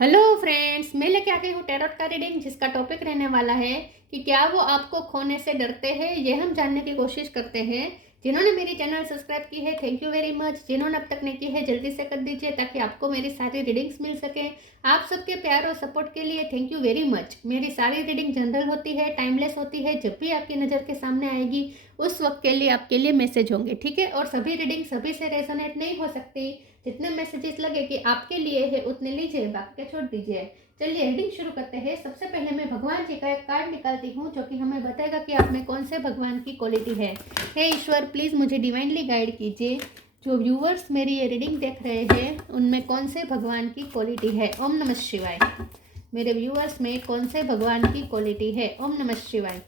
Hello friends, मैं लेके आ गई हूँ टैरोट का रीडिंग, जिसका टॉपिक रहने वाला है कि क्या वो आपको खोने से डरते हैं। ये हम जानने की कोशिश करते हैं। जिन्होंने मेरी चैनल सब्सक्राइब की है, थैंक यू वेरी मच। जिन्होंने अब तक नहीं की है, जल्दी से कर दीजिए ताकि आपको मेरी सारी रीडिंग्स मिल सके। आप सबके प्यार और सपोर्ट के लिए थैंक यू वेरी मच। मेरी सारी रीडिंग जनरल होती है, टाइमलेस होती है। जब भी आपकी नज़र के सामने आएगी उस वक्त के लिए आपके लिए मैसेज होंगे, ठीक है। और सभी रीडिंग सभी से रेजोनेट नहीं हो सकती। जितने मैसेजेस लगे कि आपके लिए है उतने लीजिए, बाकी छोड़ दीजिए। चलिए रीडिंग शुरू करते हैं। सबसे पहले मैं भगवान जी का एक कार्ड निकालती हूँ जो कि हमें बताएगा कि आप में कौन से भगवान की क्वालिटी है। हे ईश्वर, प्लीज़ मुझे डिवाइनली गाइड कीजिए। जो व्यूवर्स मेरी ये रीडिंग देख रहे हैं उनमें कौन से भगवान की क्वालिटी है। ओम नमः शिवाय। मेरे व्यूवर्स में कौन से भगवान की क्वालिटी है। ओम नमः शिवाय।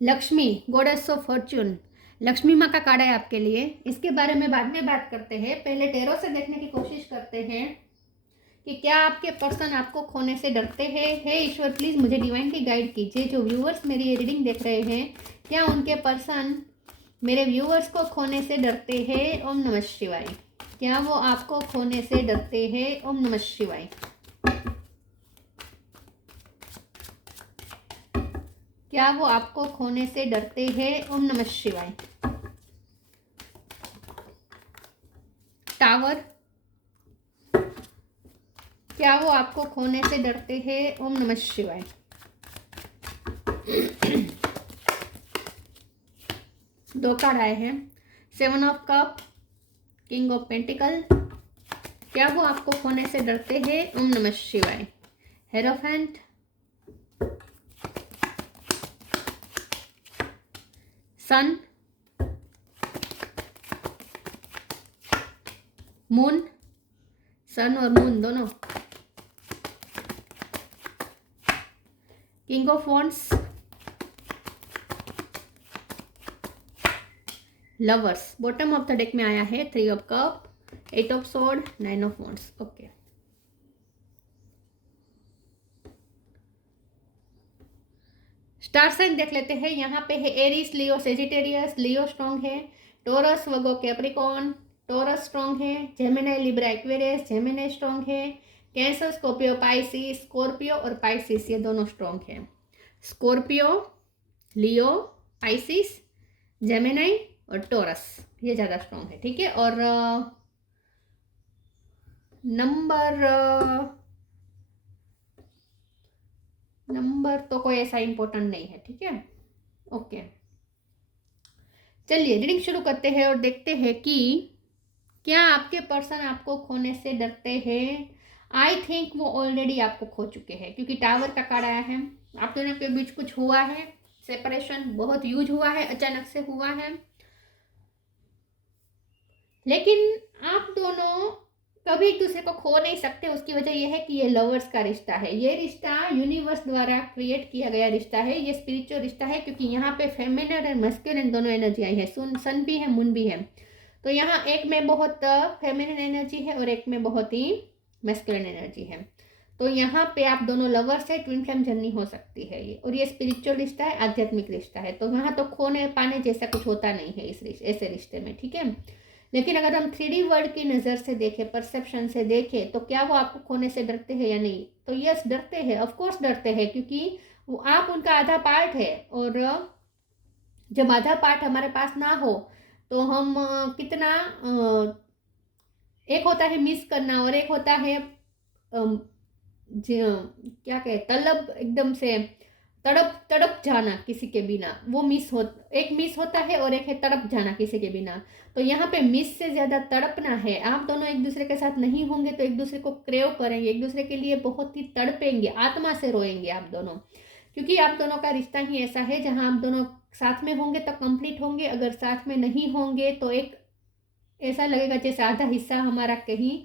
Lakshmi, goddess of Fortune. Lakshmi माँ का कार्ड है आपके लिए। इसके बारे में बाद में बात करते हैं। पहले टैरो से देखने की कोशिश करते हैं कि क्या आपके पर्सन आपको खोने से डरते हैं। हे ईश्वर, प्लीज़ मुझे डिवाइनली गाइड कीजिए। जो व्यूअर्स मेरी ये रीडिंग देख रहे हैं, क्या उनके पर्सन मेरे व्यूअर्स को खोने से डरते हैं। ओम नमः शिवाय। क्या वो आपको खोने से डरते हैं। ओम नमः शिवाय। क्या वो आपको खोने से डरते हैं। ओम नमः शिवाय। टावर, क्या वो आपको खोने से डरते हैं। ओम नमः शिवाय। दो कार्ड आए हैं। 7 of cup, king of pentacle. क्या वो आपको खोने से डरते हैं। ओम नमः शिवाय। हेरोफेंट, सन, मून। सन और मून दोनों। King of wands, lovers. Bottom of the deck में आया है 3 of cup, 8 of sword, 9 of wands. Okay, star sign देख लेते हैं। यहाँ पे है Aries, Leo, Sagittarius. Leo strong है। Taurus, Virgo, Capricorn. Taurus strong है। Gemini, Libra, Aquarius. Gemini strong है। Cancer, Scorpio, Pisces. स्कॉर्पियो और पाइसिस ये दोनों स्ट्रॉन्ग है। स्कॉर्पियो, लियो, पाइसिस, जेमिनी और टोरस ये ज़्यादा स्ट्रॉन्ग है, ठीक है। और नंबर तो कोई ऐसा इंपॉर्टेंट नहीं है, ठीक है। ओके, चलिए रीडिंग शुरू करते हैं और देखते हैं कि क्या आपके पर्सन आपको खोने से डरते हैं। आई थिंक वो ऑलरेडी आपको खो चुके हैं, क्योंकि टावर का कार्ड आया है। आप दोनों के बीच कुछ हुआ है, सेपरेशन बहुत यूज हुआ है, अचानक से हुआ है। लेकिन आप दोनों कभी एक दूसरे को खो नहीं सकते। उसकी वजह यह है कि ये लवर्स का रिश्ता है। ये रिश्ता यूनिवर्स द्वारा क्रिएट किया गया रिश्ता है। ये स्पिरिचुअल रिश्ता है, क्योंकि यहाँ पे फेमिनिन और मस्कुलिन दोनों एनर्जी आई है। सन भी है, मून भी है। तो यहाँ एक में बहुत फेमिनिन एनर्जी है और एक में बहुत ही मस्कुलिन एनर्जी है। तो यहाँ पे आप दोनों लवर्स है, ट्विन फ्लेम जर्नी हो सकती है ये। और ये स्पिरिचुअल रिश्ता है, आध्यात्मिक रिश्ता है। तो यहाँ तो खोने पाने जैसा कुछ होता नहीं है इस ऐसे रिश्ते में, ठीक है। लेकिन अगर हम 3D वर्ल्ड की नज़र से देखें, परसेप्शन से देखें, तो क्या वो आपको खोने से डरते हैं या नहीं। तो यस, डरते हैं, ऑफकोर्स डरते हैं, क्योंकि वो आप उनका आधा पार्ट है। और जब आधा पार्ट हमारे पास ना हो तो हम कितना एक होता है मिस करना और एक होता है क्या कहे, तलब, एकदम से तड़प तड़प जाना किसी के बिना। वो एक मिस होता है और एक है तड़प जाना किसी के बिना। तो यहाँ पे मिस से ज़्यादा तड़पना है। आप दोनों एक दूसरे के साथ नहीं होंगे तो एक दूसरे को क्रेव करेंगे, एक दूसरे के लिए बहुत ही तड़पेंगे, आत्मा से रोएंगे आप दोनों। क्योंकि आप दोनों का रिश्ता ही ऐसा है जहाँ आप दोनों साथ में होंगे तो कंप्लीट होंगे, अगर साथ में नहीं होंगे तो एक ऐसा लगेगा जैसे आधा हिस्सा हमारा कहीं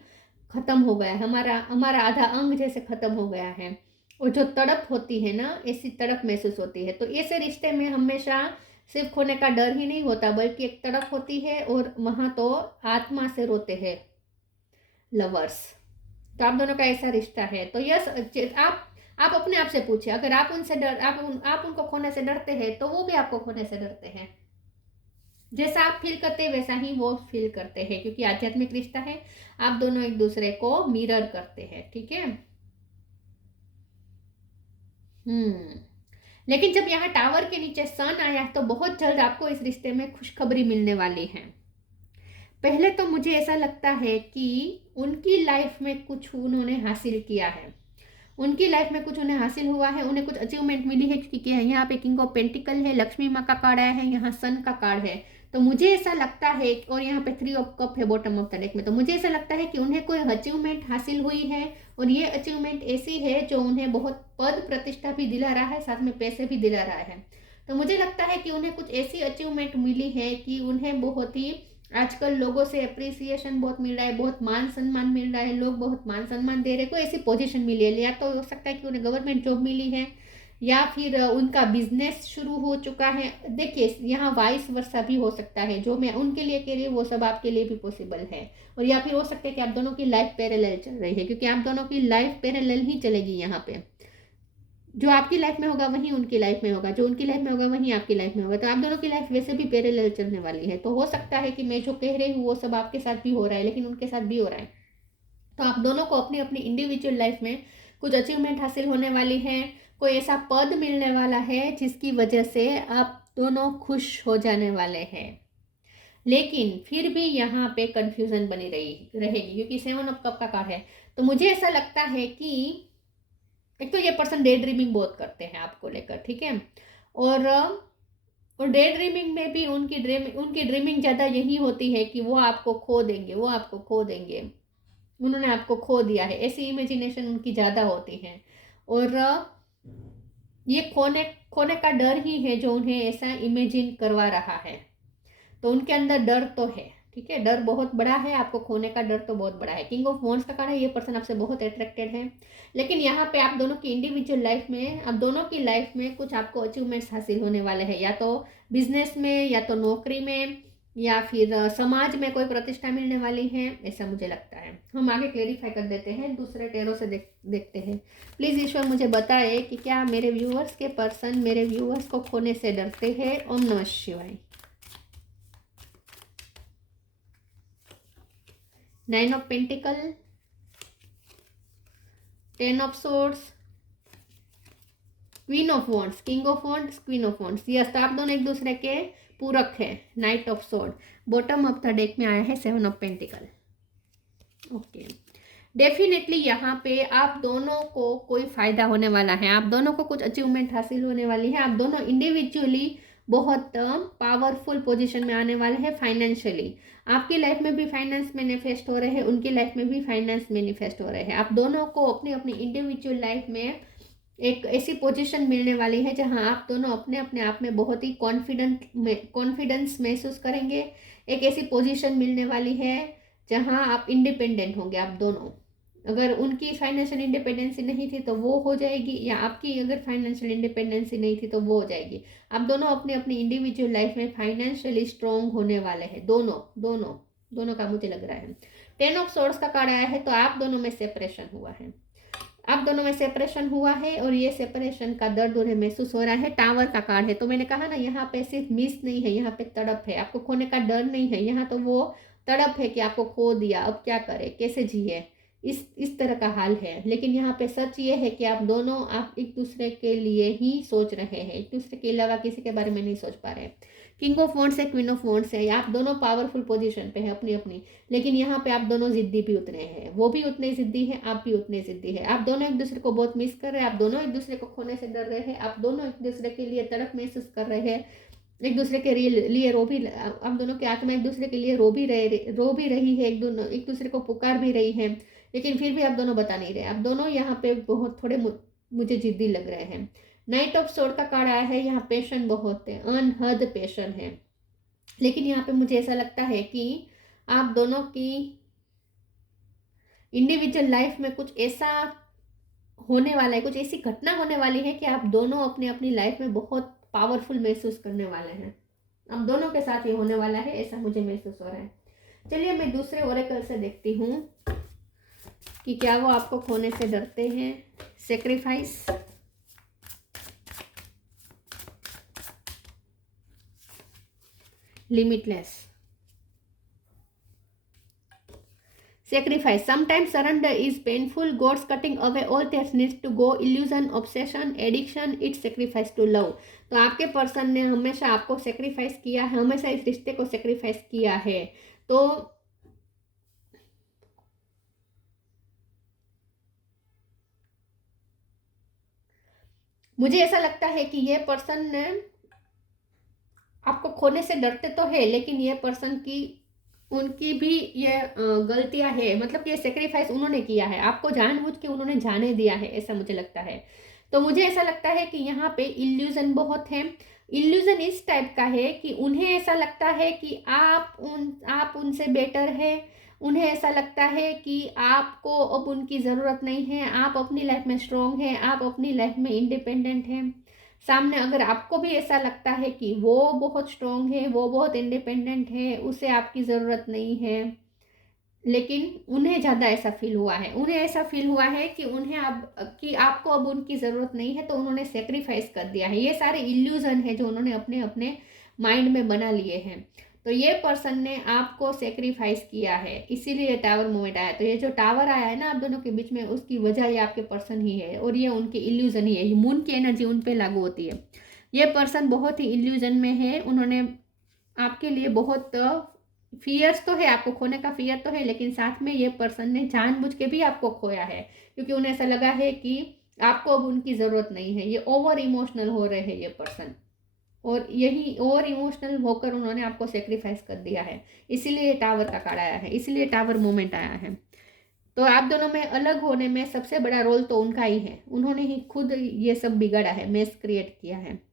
खत्म हो गया है, हमारा आधा अंग जैसे खत्म हो गया है। और जो तड़प होती है ना, ऐसी तड़प महसूस होती है। तो ऐसे रिश्ते में हमेशा सिर्फ खोने का डर ही नहीं होता, बल्कि एक तड़प होती है, और वहाँ तो आत्मा से रोते हैं लवर्स। तो आप दोनों का ऐसा रिश्ता है। तो यस, आप अपने आप से पूछिए, अगर आप उनसे डर आप उनको खोने से डरते हैं तो वो भी आपको खोने से डरते हैं। जैसा आप फील करते हैं वैसा ही वो फील करते हैं, क्योंकि आध्यात्मिक रिश्ता है। आप दोनों एक दूसरे को मिरर करते हैं, ठीक है। लेकिन जब यहाँ टावर के नीचे सन आया तो बहुत जल्द आपको इस रिश्ते में खुशखबरी मिलने वाली है। पहले तो मुझे ऐसा लगता है कि उनकी लाइफ में कुछ उन्होंने हासिल किया है, उनकी लाइफ में कुछ उन्हें हासिल हुआ है, उन्हें कुछ अचीवमेंट मिली है, क्योंकि यहाँ पे किंग ऑफ पेंटिकल है, लक्ष्मी माँ का कार्ड आया है, यहाँ सन का कार्ड है। तो मुझे ऐसा लगता है, और यहाँ पे 3 ऑफ कप है बॉटम ऑफ द डेक में, तो मुझे ऐसा लगता है कि उन्हें कोई अचीवमेंट हासिल हुई है, और ये अचीवमेंट ऐसी है जो उन्हें बहुत पद प्रतिष्ठा भी दिला रहा है, साथ में पैसे भी दिला रहा है। तो मुझे लगता है कि उन्हें कुछ ऐसी अचीवमेंट मिली है कि उन्हें बहुत ही आजकल लोगों से अप्रिसिएशन बहुत मिल रहा है, बहुत मान सम्मान मिल रहा है, लोग बहुत मान सम्मान दे रहे हैं, कोई ऐसी पोजीशन मिली है। या तो हो सकता है कि उन्हें गवर्नमेंट जॉब मिली है, या फिर उनका बिजनेस शुरू हो चुका है। देखिए, यहाँ वाइस वर्सा भी हो सकता है, जो मैं उनके लिए कह रही हूँ वो सब आपके लिए भी पॉसिबल है। और या फिर हो सकता है कि आप दोनों की लाइफ पैरेलल चल रही है, क्योंकि आप दोनों की लाइफ पैरेलल ही चलेगी यहाँ पे। जो आपकी लाइफ में होगा वही उनकी लाइफ में होगा, जो उनकी लाइफ में होगा वही आपकी लाइफ में होगा। तो आप दोनों की लाइफ वैसे भी पैरेलल चलने वाली है। तो हो सकता है कि मैं जो कह रही हूँ वो सब आपके साथ भी हो रहा है, लेकिन उनके साथ भी हो रहा है। तो आप दोनों को अपनी अपनी इंडिविजुअल लाइफ में कुछ अचीवमेंट हासिल होने वाली है, कोई ऐसा पद मिलने वाला है जिसकी वजह से आप दोनों खुश हो जाने वाले हैं। लेकिन फिर भी यहाँ पे कंफ्यूजन बनी रहेगी, क्योंकि 7 ऑफ कप का कार्ड है। तो मुझे ऐसा लगता है कि एक तो ये पर्सन डे ड्रीमिंग बहुत करते हैं आपको लेकर, ठीक है। और डे ड्रीमिंग में भी उनकी ड्रीमिंग ज़्यादा यही होती है कि वो आपको खो देंगे, वो आपको खो देंगे, उन्होंने आपको खो दिया है, ऐसी इमेजिनेशन उनकी ज़्यादा होती है। और ये खोने खोने का डर ही है जो उन्हें ऐसा इमेजिन करवा रहा है। तो उनके अंदर डर तो है, ठीक है, डर बहुत बड़ा है, आपको खोने का डर तो बहुत बड़ा है। किंग ऑफ वॉन्ड्स का कार्ड है, ये पर्सन आपसे बहुत अट्रैक्टेड है। लेकिन यहाँ पे आप दोनों की इंडिविजुअल लाइफ में, आप दोनों की लाइफ में कुछ आपको अचीवमेंट्स हासिल होने वाले हैं, या तो बिजनेस में, या तो नौकरी में, या फिर समाज में कोई प्रतिष्ठा मिलने वाली है, ऐसा मुझे लगता है। हम आगे क्लेरिफाई कर देते हैं, दूसरे टेरो से देखते हैं। प्लीज़ ईश्वर मुझे बताए कि क्या मेरे व्यूअर्स के पर्सन मेरे व्यूअर्स को खोने से डरते हैं। ओम नमः शिवाय। 9 of pentacle, 10 of swords, queen of wands, king of wands, queen of wands. Yes, आप दोनों एक दूसरे के पूरक है। Night of sword, bottom of the deck में आया है 7 ऑफ पेंटिकल। ओके, डेफिनेटली यहाँ पे आप दोनों को कोई फायदा होने वाला है, आप दोनों को कुछ अचीवमेंट हासिल होने वाली है, आप दोनों इंडिविजुअली बहुत पावरफुल पोजीशन में आने वाले हैं फाइनेंशियली। आपकी लाइफ में भी फाइनेंस मैनिफेस्ट हो रहे हैं, उनकी लाइफ में भी फाइनेंस मैनिफेस्ट हो रहे हैं। आप दोनों को अपनी अपनी इंडिविजुअल लाइफ में एक ऐसी पोजीशन मिलने वाली है जहां आप दोनों अपने अपने आप में बहुत ही कॉन्फिडेंस महसूस करेंगे। एक ऐसी पोजीशन मिलने वाली है जहां आप इंडिपेंडेंट होंगे आप दोनों। अगर उनकी फाइनेंशियल इंडिपेंडेंसी नहीं थी तो वो हो जाएगी, या आपकी अगर फाइनेंशियल इंडिपेंडेंसी नहीं थी तो वो हो जाएगी। आप दोनों अपने अपनी इंडिविजुअल लाइफ में फाइनेंशियली स्ट्रॉन्ग होने वाले हैं, दोनों दोनों दोनों का मुझे लग रहा है। 10 ऑफ सोर्ड्स का कार्ड आया है, तो आप दोनों में सेपरेशन हुआ है, आप दोनों में सेपरेशन हुआ है, और ये सेपरेशन का दर्द उन्हें महसूस हो रहा है। टावर का कार्ड है, तो मैंने कहा ना, यहाँ पे सिर्फ मिस नहीं है, यहाँ पे तड़प है, आपको खोने का डर नहीं है, यहाँ तो वो तड़प है कि आपको खो दिया, अब क्या करे, कैसे जिए, इस तरह का हाल है। लेकिन यहाँ पे सच ये है कि आप एक दूसरे के लिए ही सोच रहे हैं, एक दूसरे के अलावा किसी के बारे में नहीं सोच पा रहे। किंग ऑफ वॉन्ड्स है, क्वीन ऑफ वॉन्ड्स है, आप दोनों पावरफुल पोजीशन पे हैं अपनी अपनी। लेकिन यहाँ पे आप दोनों जिद्दी भी उतने हैं, वो भी उतने जिद्दी है, आप भी उतने जिद्दी है। आप दोनों एक दूसरे को बहुत मिस कर रहे हैं, आप दोनों एक दूसरे को खोने से डर रहे हैं, आप दोनों एक दूसरे के लिए तड़प महसूस कर रहे हैं, एक दूसरे के लिए आप दोनों की आत्मा एक दूसरे के लिए रो भी रही है, एक दूसरे को पुकार भी रही है। लेकिन फिर भी आप दोनों बता नहीं रहे, आप दोनों यहाँ पे बहुत थोड़े मुझे जिद्दी लग रहे हैं। नाइट ऑफ सोर्ड का कार्ड आया है, यहाँ पेशन बहुत है, अनहद पेशन है। लेकिन यहाँ पे मुझे ऐसा लगता है कि आप दोनों की इंडिविजुअल लाइफ में कुछ ऐसा होने वाला है, कुछ ऐसी घटना होने वाली है कि आप दोनों अपनी अपनी लाइफ में बहुत पावरफुल महसूस करने वाले हैं। अब दोनों के साथ ये होने वाला है, ऐसा मुझे महसूस हो रहा है। चलिए मैं दूसरे ओरेकल से देखती हूँ कि क्या वो आपको खोने से डरते हैं। Sacrifice, limitless, sacrifice. Sometimes surrender is painful. God's cutting away all that needs to go. Illusion, obsession, addiction. It's sacrifice to love. तो आपके पर्सन ने हमेशा आपको सेक्रीफाइस किया है, हमेशा इस रिश्ते को सेक्रीफाइस किया है। तो मुझे ऐसा लगता है कि ये पर्सन ने आपको खोने से डरते तो है, लेकिन ये पर्सन की उनकी भी ये गलतियां है, मतलब कि ये सेक्रीफाइस उन्होंने किया है, आपको जानबूझ के उन्होंने जाने दिया है, ऐसा मुझे लगता है। तो मुझे ऐसा लगता है कि यहाँ पे इल्यूजन बहुत है। इल्यूजन इस टाइप का है कि उन्हें ऐसा लगता है कि आप उनसे बेटर है। उन्हें ऐसा लगता है कि आपको अब उनकी ज़रूरत नहीं है, आप अपनी लाइफ में स्ट्रांग हैं, आप अपनी लाइफ में इंडिपेंडेंट हैं। सामने अगर आपको भी ऐसा लगता है कि वो बहुत स्ट्रांग है, वो बहुत इंडिपेंडेंट है, उसे आपकी ज़रूरत नहीं है, लेकिन उन्हें ज़्यादा ऐसा फील हुआ है, उन्हें ऐसा फील हुआ है कि उन्हें अब कि आपको अब उनकी ज़रूरत नहीं है, तो उन्होंने सेक्रीफाइस कर दिया है। ये सारे इल्यूजन है जो उन्होंने अपने अपने माइंड में बना लिए हैं। तो ये पर्सन ने आपको सेक्रीफाइस किया है, इसीलिए टावर मूवमेंट आया। तो ये जो टावर आया है ना आप दोनों के बीच में, उसकी वजह ये आपके पर्सन ही है और ये उनकी इल्यूजन ही है। ये मून की एनर्जी उन पे लागू होती है। ये पर्सन बहुत ही इल्यूजन में है। उन्होंने आपके लिए बहुत फियर्स तो है, आपको खोने का फियर तो है, लेकिन साथ में ये पर्सन ने जानबूझ के भी आपको खोया है, क्योंकि उन्हें ऐसा लगा है कि आपको अब उनकी ज़रूरत नहीं है। ये ओवर इमोशनल हो रहे हैं ये पर्सन, और यही ओवर इमोशनल होकर उन्होंने आपको सेक्रीफाइस कर दिया है। इसीलिए टावर का कार्ड आया है, इसीलिए टावर मोमेंट आया है। तो आप दोनों में अलग होने में सबसे बड़ा रोल तो उनका ही है। उन्होंने ही खुद ये सब बिगाड़ा है, मेस क्रिएट किया है।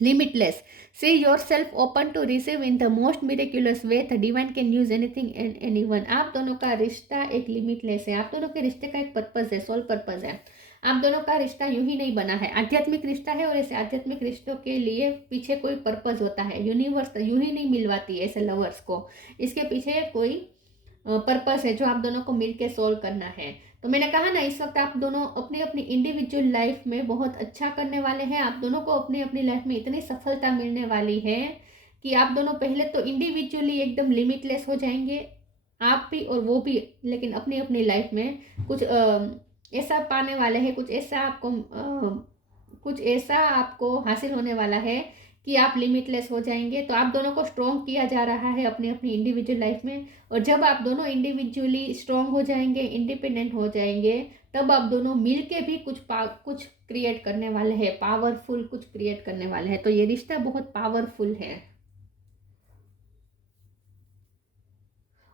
Limitless. See yourself open to receive in the most miraculous way. The divine can use anything and anyone. आप दोनों का रिश्ता एक लिमिटलेस है। आप दोनों के रिश्ते का एक पर्पस है, सोल पर्पस है। आप दोनों का रिश्ता यूं ही नहीं बना है, आध्यात्मिक रिश्ता है, और ऐसे आध्यात्मिक रिश्तों के लिए पीछे कोई पर्पस होता है। यूनिवर्स यूं ही नहीं मिलवाती है ऐसे लवर्स को, इसके पीछे कोई पर्पस है जो आप दोनों को मिलके सोल्व करना है। तो मैंने कहा ना, इस वक्त आप दोनों अपनी अपनी इंडिविजुअल लाइफ में बहुत अच्छा करने वाले हैं। आप दोनों को अपनी अपनी लाइफ में इतनी सफलता मिलने वाली है कि आप दोनों पहले तो इंडिविजुअली एकदम लिमिटलेस हो जाएंगे, आप भी और वो भी, लेकिन अपनी अपनी लाइफ में कुछ ऐसा पाने वाले हैं, कुछ ऐसा आपको हासिल होने वाला है कि आप लिमिटलेस हो जाएंगे। तो आप दोनों को स्ट्रॉन्ग किया जा रहा है अपनी अपनी इंडिविजुअल लाइफ में, और जब आप दोनों इंडिविजुअली स्ट्रॉन्ग हो जाएंगे, इंडिपेंडेंट हो जाएंगे, तब आप दोनों मिलके भी कुछ क्रिएट करने वाले हैं, पावरफुल कुछ क्रिएट करने वाले हैं। तो ये रिश्ता बहुत पावरफुल है,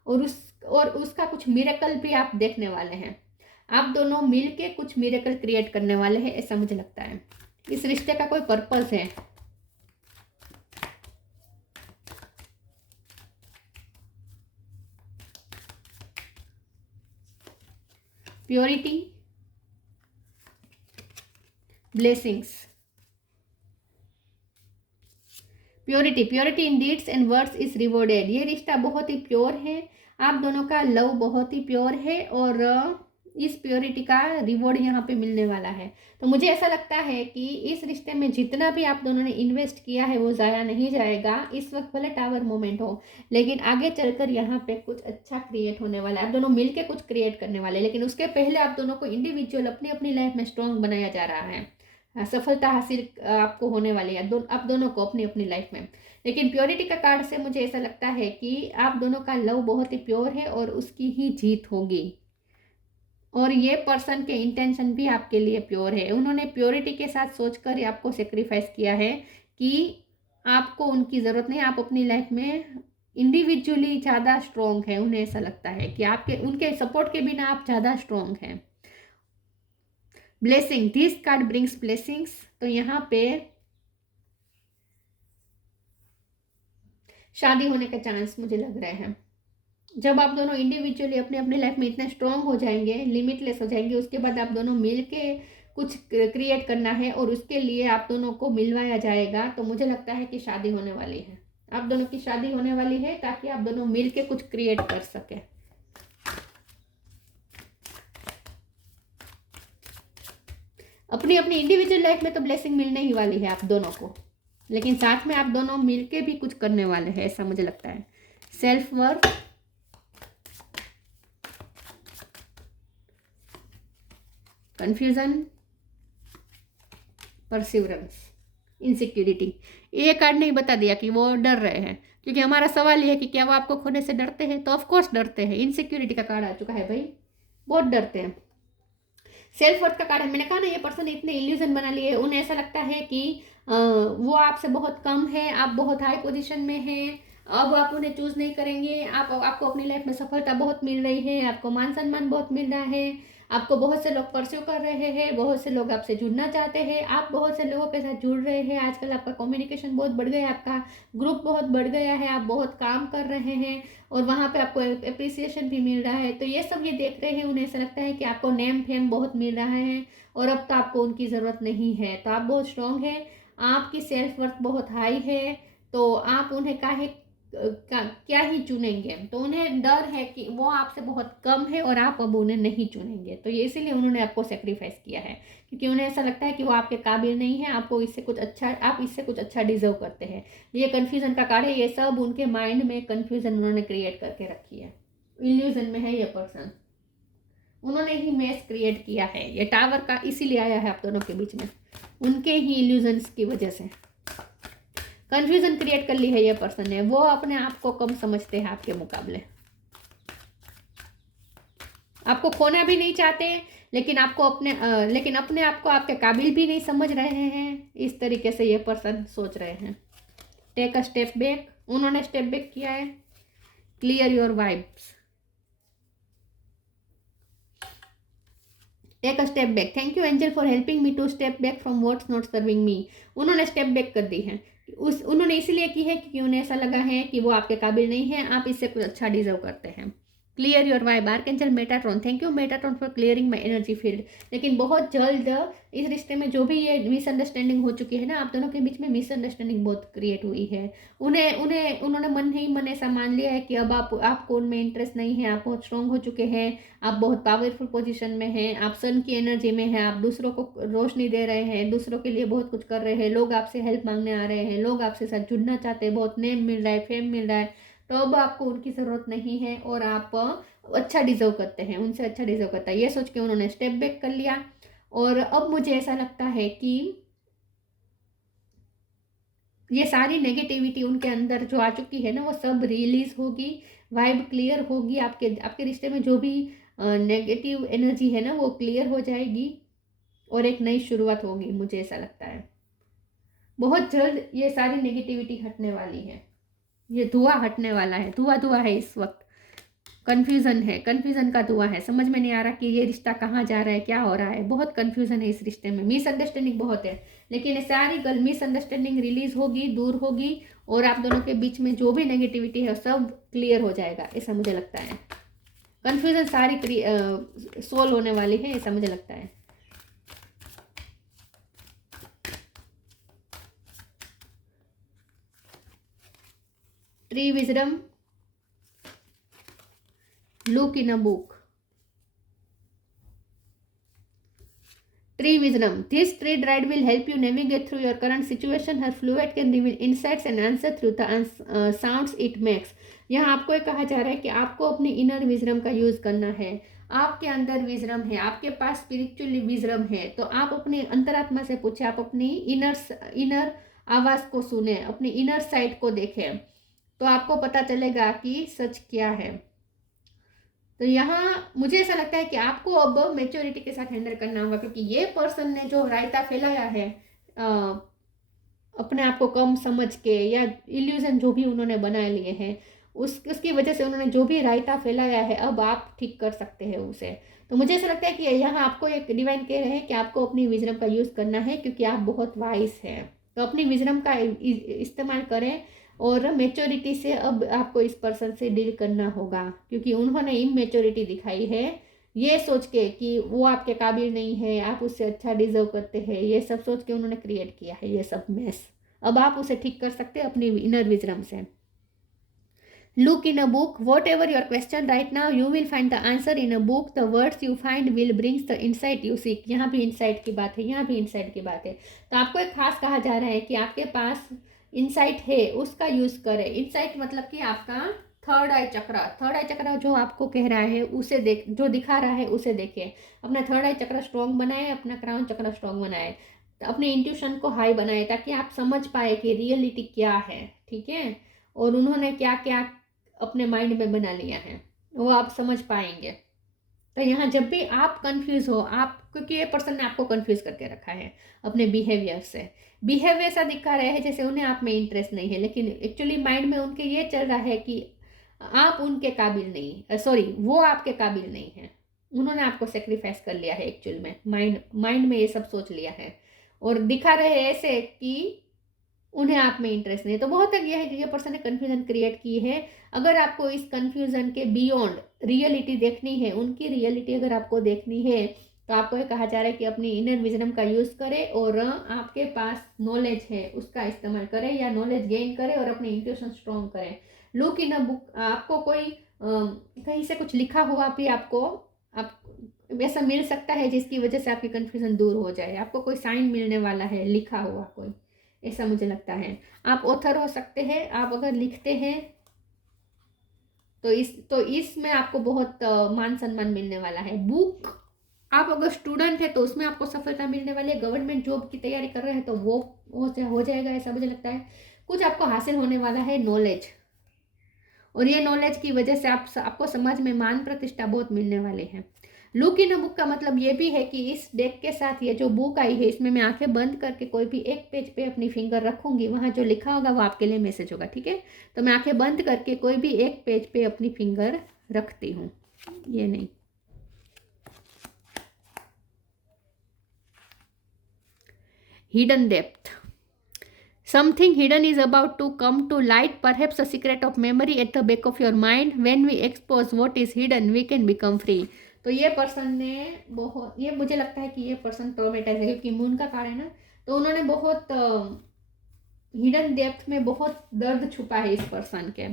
और उसका कुछ मिरेकल भी आप देखने वाले हैं। आप दोनों मिलके कुछ मिरेकल क्रिएट करने वाले हैं, ऐसा मुझे लगता है। इस रिश्ते का कोई पर्पस है। Purity, blessings, purity in deeds and words is rewarded. ये रिश्ता बहुत ही प्योर है, आप दोनों का लव बहुत ही प्योर है, और इस प्योरिटी का रिवॉर्ड यहाँ पे मिलने वाला है। तो मुझे ऐसा लगता है कि इस रिश्ते में जितना भी आप दोनों ने इन्वेस्ट किया है वो ज़ाया नहीं जाएगा। इस वक्त भले टावर मोमेंट हो, लेकिन आगे चलकर यहाँ पे कुछ अच्छा क्रिएट होने वाला है। आप दोनों मिलके कुछ क्रिएट करने वाले हैं, लेकिन उसके पहले आप दोनों को इंडिविजुअल अपनी अपनी लाइफ में स्ट्रॉन्ग बनाया जा रहा है। सफलता हासिल आपको होने वाली है आप दोनों को अपनी अपनी लाइफ में। लेकिन प्योरिटी का कार्ड से मुझे ऐसा लगता है कि आप दोनों का लव बहुत ही प्योर है और उसकी ही जीत होगी। और ये पर्सन के इंटेंशन भी आपके लिए प्योर है। उन्होंने प्योरिटी के साथ सोचकर आपको सेक्रीफाइस किया है कि आपको उनकी ज़रूरत नहीं, आप अपनी लाइफ में इंडिविजुअली ज़्यादा स्ट्रॉन्ग है। उन्हें ऐसा लगता है कि उनके सपोर्ट के बिना आप ज़्यादा स्ट्रॉन्ग हैं। Blessing, this card brings blessings. तो यहाँ पे शादी होने का चांस मुझे लग रहे हैं। जब आप दोनों इंडिविजुअली अपने अपने लाइफ में इतने स्ट्रॉन्ग हो जाएंगे, लिमिटलेस हो जाएंगे, उसके बाद आप दोनों मिल के कुछ क्रिएट करना है और उसके लिए आप दोनों को मिलवाया जाएगा। तो मुझे लगता है कि शादी होने वाली है, आप दोनों की शादी होने वाली है, ताकि आप दोनों मिल के कुछ क्रिएट कर सके। अपनी अपनी इंडिविजुअल लाइफ में तो ब्लेसिंग मिलने ही वाली है आप दोनों को, लेकिन साथ में आप दोनों मिलके भी कुछ करने वाले हैं, ऐसा मुझे लगता है। Self worth, confusion, perseverance, insecurity. ये कार्ड नहीं बता दिया कि वो डर रहे हैं, क्योंकि हमारा सवाल ये है कि क्या वो आपको खोने से डरते हैं, तो ऑफकोर्स डरते हैं। इनसिक्योरिटी का कार्ड आ चुका है भाई, बहुत डरते हैं। सेल्फ वर्थ का कार्ड है, मैंने कहा ना ये पर्सन इतने इल्यूजन बना लिए, उन्हें ऐसा लगता है कि वो आपसे बहुत कम है, आप बहुत हाई पोजीशन में हैं, अब आप उन्हें चूज नहीं करेंगे। आपको अपनी लाइफ में सफलता बहुत मिल रही है, आपको मान सम्मान बहुत मिल रहा है, आपको बहुत से लोग परस्यू कर रहे हैं, बहुत से लोग आपसे जुड़ना चाहते हैं, आप बहुत से लोगों के साथ जुड़ रहे हैं। आजकल आपका कम्युनिकेशन बहुत बढ़ गया है, आपका ग्रुप बहुत बढ़ गया है, आप बहुत काम कर रहे हैं और वहाँ पे आपको अप्रिसिएशन भी मिल रहा है। तो ये सब ये देख रहे हैं, उन्हें ऐसा लगता है कि आपको नेम फेम बहुत मिल रहा है और अब तो आपको उनकी ज़रूरत नहीं है। तो आप बहुत स्ट्रांग है, आपकी सेल्फ वर्थ बहुत हाई है, तो आप उन्हें क्या ही चुनेंगे। तो उन्हें डर है कि वो आपसे बहुत कम है और आप अब उन्हें नहीं चुनेंगे, तो ये इसीलिए उन्होंने आपको सेक्रीफाइस किया है, क्योंकि उन्हें ऐसा लगता है कि वो आपके काबिल नहीं है, आप इससे कुछ अच्छा डिजर्व करते हैं। ये कन्फ्यूजन का कार्ड है, ये सब उनके माइंड में कन्फ्यूजन उन्होंने क्रिएट करके रखी है, इल्यूजन में है ये पर्सन, उन्होंने ही मेस क्रिएट किया है। ये टावर का इसीलिए आया है आप दोनों के बीच में, उनके ही इल्यूजन्स की वजह से कंफ्यूजन क्रिएट कर ली है ये पर्सन ने। वो अपने आप को कम समझते हैं आपके मुकाबले, आपको खोना भी नहीं चाहते, लेकिन अपने आप को आपके काबिल भी नहीं समझ रहे हैं। इस तरीके से ये पर्सन सोच रहे हैं। टेक अ स्टेप बैक, उन्होंने स्टेप बैक किया है। Clear your vibes, take a step back, thank you angel for helping me to step back from what's not serving me. उन्होंने स्टेप बैक कर दी है, उन्होंने इसलिए की है क्योंकि उन्हें ऐसा लगा है कि वो आपके काबिल नहीं है, आप इससे कुछ अच्छा डिजर्व करते हैं। Clear your vibe, archangel Metatron, thank you Metatron for clearing my energy field. लेकिन बहुत जल्द इस रिश्ते में जो भी ये मिसअंडरस्टैंडिंग हो चुकी है ना, आप दोनों के बीच में मिसअंडरस्टैंडिंग बहुत क्रिएट हुई है। उन्होंने मन ही मन ऐसा मान लिया है कि अब आपको उनमें इंटरेस्ट नहीं है, आप बहुत स्ट्रांग हो चुके हैं, आप बहुत पावरफुल पोजीशन में हैं, आप सन की एनर्जी में हैं, आप दूसरों को रोशनी दे रहे हैं, दूसरों के लिए बहुत कुछ कर रहे हैं, लोग आपसे हेल्प मांगने आ रहे हैं, लोग आपसे साथ जुड़ना चाहते हैं, बहुत नेम मिल रहा है, फेम मिल रहा है। तो अब आपको उनकी ज़रूरत नहीं है और आप अच्छा डिजर्व करते हैं, उनसे अच्छा डिजर्व करता है, ये सोच के उन्होंने स्टेप बैक कर लिया। और अब मुझे ऐसा लगता है कि ये सारी नेगेटिविटी उनके अंदर जो आ चुकी है ना, वो सब रिलीज होगी, वाइब क्लियर होगी, आपके रिश्ते में जो भी नेगेटिव एनर्जी है ना वो क्लियर हो जाएगी और एक नई शुरुआत होगी। मुझे ऐसा लगता है बहुत जल्द ये सारी नेगेटिविटी हटने वाली है, ये धुआं हटने वाला है, धुआं है इस वक्त। कन्फ्यूजन है, कन्फ्यूजन का धुआं है, समझ में नहीं आ रहा कि ये रिश्ता कहाँ जा रहा है, क्या हो रहा है, बहुत कन्फ्यूजन है इस रिश्ते में, मिसअंडरस्टैंडिंग बहुत है। लेकिन ये सारी मिसअंडरस्टैंडिंग रिलीज होगी, दूर होगी और आप दोनों के बीच में जो भी नेगेटिविटी है सब क्लियर हो जाएगा, ऐसा मुझे लगता है। कन्फ्यूजन सारी सोल्व होने वाली है, ऐसा मुझे लगता है। Tree wisdom, look in a book. Tree wisdom, this tree guide will help you navigate through your current situation. Her fluid can reveal insights and answer through the sounds it makes. यहाँ आपको ये कहा जा रहा है कि आपको अपनी इनर विजडम का यूज करना है। आपके अंदर विजडम है, आपके पास स्पिरिचुअली विजडम है, तो आप अपनी अंतरात्मा से पूछे, आप अपनी इनर आवाज को सुने, अपनी इनर साइड को देखें, तो आपको पता चलेगा कि सच क्या है। तो यहाँ मुझे ऐसा लगता है कि आपको अब मैच्योरिटी के साथ हैंडल करना होगा, क्योंकि ये पर्सन ने जो रायता फैलाया है अपने आप को कम समझ के, या इल्यूजन जो भी उन्होंने बना लिए हैं, उसकी वजह से उन्होंने जो भी रायता फैलाया है अब आप ठीक कर सकते हैं उसे। तो मुझे ऐसा लगता है कि यहाँ आपको एक डिवाइन कह रहे हैं कि आपको अपनी विजडम का यूज़ करना है, क्योंकि आप बहुत वाइस हैं। तो अपनी विजडम का इस्तेमाल करें और मैच्योरिटी से अब आपको इस पर्सन से डील करना होगा, क्योंकि उन्होंने इमेच्योरिटी दिखाई है। ये सोच के कि वो आपके काबिल नहीं है, आप उससे अच्छा डिजर्व करते हैं, ये सब सोच के उन्होंने क्रिएट किया है ये सब मेस। अब आप उसे ठीक कर सकते हैं अपनी इनर विजडम से। Look in a book. Whatever your question right now, you will find the answer in a book. The words you find will bring the insight you seek. यहाँ भी इंसाइट की बात है, यहाँ भी इंसाइट की बात है। तो आपको एक खास कहा जा रहा है कि आपके पास इंसाइट है, उसका यूज़ करें। इंसाइट मतलब कि आपका थर्ड आई चक्र जो आपको कह रहा है उसे देख, जो दिखा रहा है उसे देखिए। अपना थर्ड आई चक्र स्ट्रॉन्ग बनाए, अपना क्राउन चक्र स्ट्रॉन्ग बनाए, तो अपने इंट्यूशन को हाई बनाए ताकि आप समझ पाए कि रियलिटी क्या है, ठीक है। और उन्होंने क्या क्या अपने माइंड में बना लिया है वो आप समझ पाएंगे। तो यहाँ जब भी आप कंफ्यूज हो, आप, क्योंकि ये पर्सन ने आपको कंफ्यूज करके रखा है अपने बिहेवियर से। बिहेवियर ऐसा दिखा रहे हैं जैसे उन्हें आप में इंटरेस्ट नहीं है, लेकिन एक्चुअली माइंड में उनके ये चल रहा है कि आप उनके काबिल नहीं, सॉरी वो आपके काबिल नहीं है। उन्होंने आपको सेक्रीफाइस कर लिया है एक्चुअल में, माइंड में ये सब सोच लिया है और दिखा रहे हैं ऐसे कि उन्हें आप में इंटरेस्ट नहीं है। तो बहुत तक यह है कि ये पर्सन ने कन्फ्यूजन क्रिएट की है। अगर आपको इस कन्फ्यूजन के बियॉन्ड रियलिटी देखनी है, उनकी रियलिटी अगर आपको देखनी है, तो आपको ये कहा जा रहा है कि अपनी इनर विजडम का यूज़ करें और आपके पास नॉलेज है उसका इस्तेमाल करें या नॉलेज गेन करें और अपनी इंट्यूशन स्ट्रॉन्ग करें। लुक इन अ बुक, आपको कोई कहीं से कुछ लिखा हुआ भी आपको ऐसा मिल सकता है जिसकी वजह से आपकी कन्फ्यूजन दूर हो जाए। आपको कोई साइन मिलने वाला है लिखा हुआ कोई, ऐसा मुझे लगता है। आप ऑथर हो सकते हैं, आप अगर लिखते हैं तो इसमें आपको बहुत मान सम्मान मिलने वाला है। बुक, आप अगर स्टूडेंट है तो उसमें आपको सफलता मिलने वाली है। गवर्नमेंट जॉब की तैयारी कर रहे हैं तो वो हो जाएगा, ऐसा मुझे लगता है। कुछ आपको हासिल होने वाला है नॉलेज, और ये नॉलेज की वजह से आपको समाज में मान प्रतिष्ठा बहुत मिलने वाले हैं। लुक इन अ बुक का मतलब ये भी है कि इस डेक के साथ ये जो बुक आई है इसमें मैं आंखें बंद करके कोई भी एक पेज पे अपनी फिंगर रखूंगी, वहाँ जो लिखा होगा वो आपके लिए मैसेज होगा, ठीक है। तो मैं आंखें बंद करके कोई भी एक पेज पे अपनी फिंगर रखती हूँ, ये नहीं। Hidden depth, something hidden is about to come to light, perhaps a secret of memory at the back of your mind. When we expose what is hidden, we can become free. तो ये person ने बहुत, ये मुझे लगता है कि ये पर्सन ट्रॉमेटाइज है क्योंकि मून का कार्ड है ना, तो उन्होंने बहुत हिडन डेप्थ में बहुत दर्द छुपा है इस पर्सन के।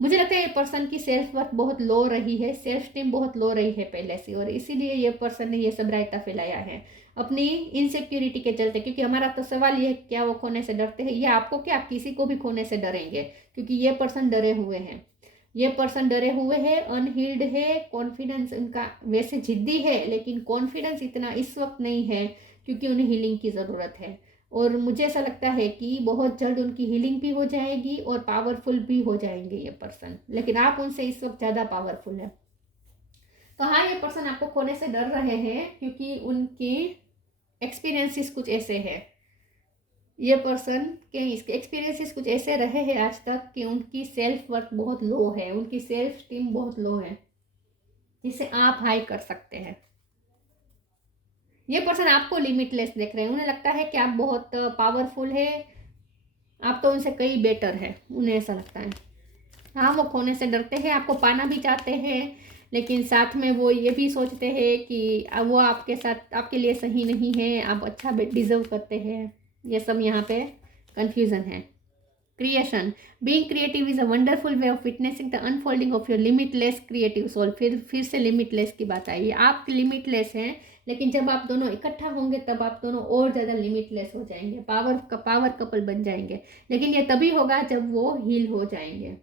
मुझे लगता है ये पर्सन की सेल्फ वर्थ बहुत लो रही है, सेल्फ स्टीम बहुत लो रही है पहले से, और इसीलिए ये पर्सन ने ये सब रायता फैलाया है अपनी इनसिक्योरिटी के चलते। क्योंकि हमारा तो सवाल ये है क्या वो खोने से डरते हैं, या आपको क्या किसी को भी खोने से डरेंगे, क्योंकि ये पर्सन डरे हुए हैं। ये पर्सन डरे हुए हैं, अनहील्ड है, कॉन्फिडेंस उनका वैसे जिद्दी है लेकिन कॉन्फिडेंस इतना इस वक्त नहीं है क्योंकि उन्हें हीलिंग की ज़रूरत है। और मुझे ऐसा लगता है कि बहुत जल्द उनकी हीलिंग भी हो जाएगी और पावरफुल भी हो जाएंगे ये पर्सन, लेकिन आप उनसे इस वक्त ज़्यादा पावरफुल है। तो हाँ, ये पर्सन आपको खोने से डर रहे हैं क्योंकि उनकी एक्सपीरियंसेस कुछ ऐसे हैं, ये पर्सन के इसके एक्सपीरियंसेस कुछ ऐसे रहे हैं आज तक कि उनकी सेल्फ वर्थ बहुत लो है, उनकी सेल्फ स्टीम बहुत लो है, जिसे आप हाई कर सकते हैं। ये पर्सन आपको लिमिटलेस देख रहे हैं, उन्हें लगता है कि आप बहुत पावरफुल है, आप तो उनसे कई बेटर है, उन्हें ऐसा लगता है। हाँ, वो खोने से डरते हैं, आपको पाना भी चाहते हैं, लेकिन साथ में वो ये भी सोचते हैं कि वो आपके साथ, आपके लिए सही नहीं है, आप अच्छा डिजर्व करते हैं। ये सब यहाँ पे कंफ्यूजन है। Creation, being creative is a wonderful way of witnessing the unfolding of your limitless creative soul. फिर से लिमिटलेस की बात आई है। आप लिमिटलेस हैं, लेकिन जब आप दोनों इकट्ठा होंगे तब आप दोनों और ज़्यादा लिमिटलेस हो जाएंगे, पावर कपल बन जाएंगे। लेकिन ये तभी होगा जब वो हील हो जाएंगे।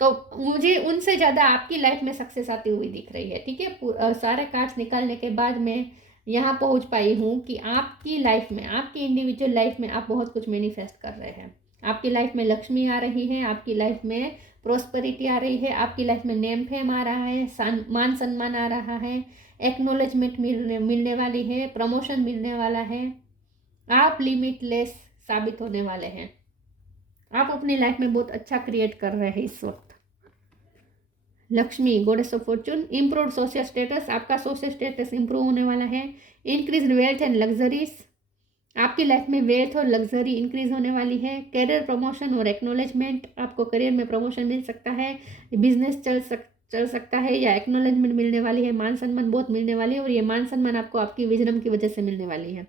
तो मुझे उनसे ज़्यादा आपकी लाइफ में सक्सेस आती हुई दिख रही है, ठीक है। सारे कार्ड्स निकालने के बाद मैं यहाँ पहुँच पाई हूँ कि आपकी लाइफ में, आपकी इंडिविजुअल लाइफ में आप बहुत कुछ मैनिफेस्ट कर रहे हैं। आपकी लाइफ में लक्ष्मी आ रही है, आपकी लाइफ में प्रोस्पेरिटी आ रही है, आपकी लाइफ में नेम फेम आ रहा है, मान सम्मान आ रहा है, एक्नोलेजमेंट मिलने वाली है, प्रमोशन मिलने वाला है। आप लिमिटलेस साबित होने वाले हैं। आप अपनी लाइफ में बहुत अच्छा क्रिएट कर रहे हैं इस वक्त। Lakshmi, goddess of Fortune, improve social status, आपका सोशल स्टेटस इंप्रूव होने वाला है। इंक्रीज वेल्थ एंड लग्जरीज, आपकी लाइफ में वेल्थ और लग्जरी इंक्रीज होने वाली है। करियर प्रमोशन और एक्नोलेजमेंट, आपको करियर में प्रमोशन मिल सकता है। बिजनेस चल सकता है या एक्नॉलेजमेंट मिलने वाली है, मान सम्मान बहुत मिलने वाली है और ये मान सम्मान आपको आपकी विजडम की वजह से मिलने वाली है।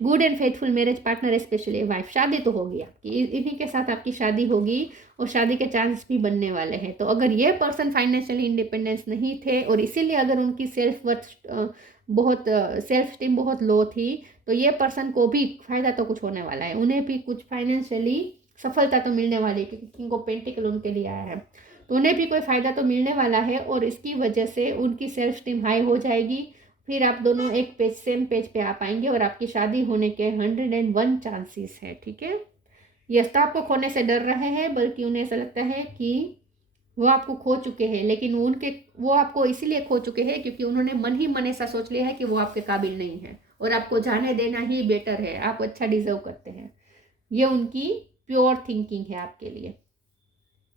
Good and faithful marriage partner specially wife, शादी तो होगी आपकी, इन्हीं के साथ आपकी शादी होगी और शादी के चांस भी बनने वाले हैं। तो अगर ये पर्सन फाइनेंशियली इंडिपेंडेंस नहीं थे और इसीलिए अगर उनकी सेल्फ स्टीम बहुत लो थी, तो ये पर्सन को भी फायदा तो कुछ होने वाला है, उन्हें भी कुछ फाइनेंशियली सफलता तो मिलने वाली है, क्योंकि किंग ऑफ पेंटिकल उनके लिए आया है, तो उन्हें भी कोई फ़ायदा तो मिलने वाला है और इसकी वजह से उनकी सेल्फ स्टीम हाई हो जाएगी। फिर आप दोनों एक पेज सेम पेज पे आ पाएंगे और आपकी शादी होने के 101 चांसेस है। ठीक है, यस, तो आपको खोने से डर रहे हैं, बल्कि उन्हें ऐसा लगता है कि वो आपको खो चुके हैं, लेकिन वो आपको इसीलिए खो चुके हैं क्योंकि उन्होंने मन ही मन ऐसा सोच लिया है कि वो आपके काबिल नहीं है और आपको जाने देना ही बेटर है, आप अच्छा डिजर्व करते हैं। ये उनकी प्योर थिंकिंग है आपके लिए।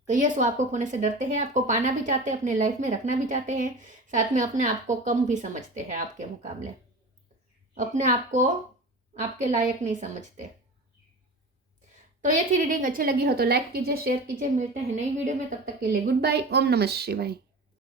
तो ये सो आपको खोने से डरते हैं, आपको पाना भी चाहते हैं, अपने लाइफ में रखना भी चाहते हैं, साथ में अपने आप को कम भी समझते हैं, आपके मुकाबले अपने आप को आपके लायक नहीं समझते। तो ये थी रीडिंग, अच्छी लगी हो तो लाइक कीजिए, शेयर कीजिए, मिलते हैं नई वीडियो में, तब तक के लिए गुड बाय, ओम नमः शिवाय।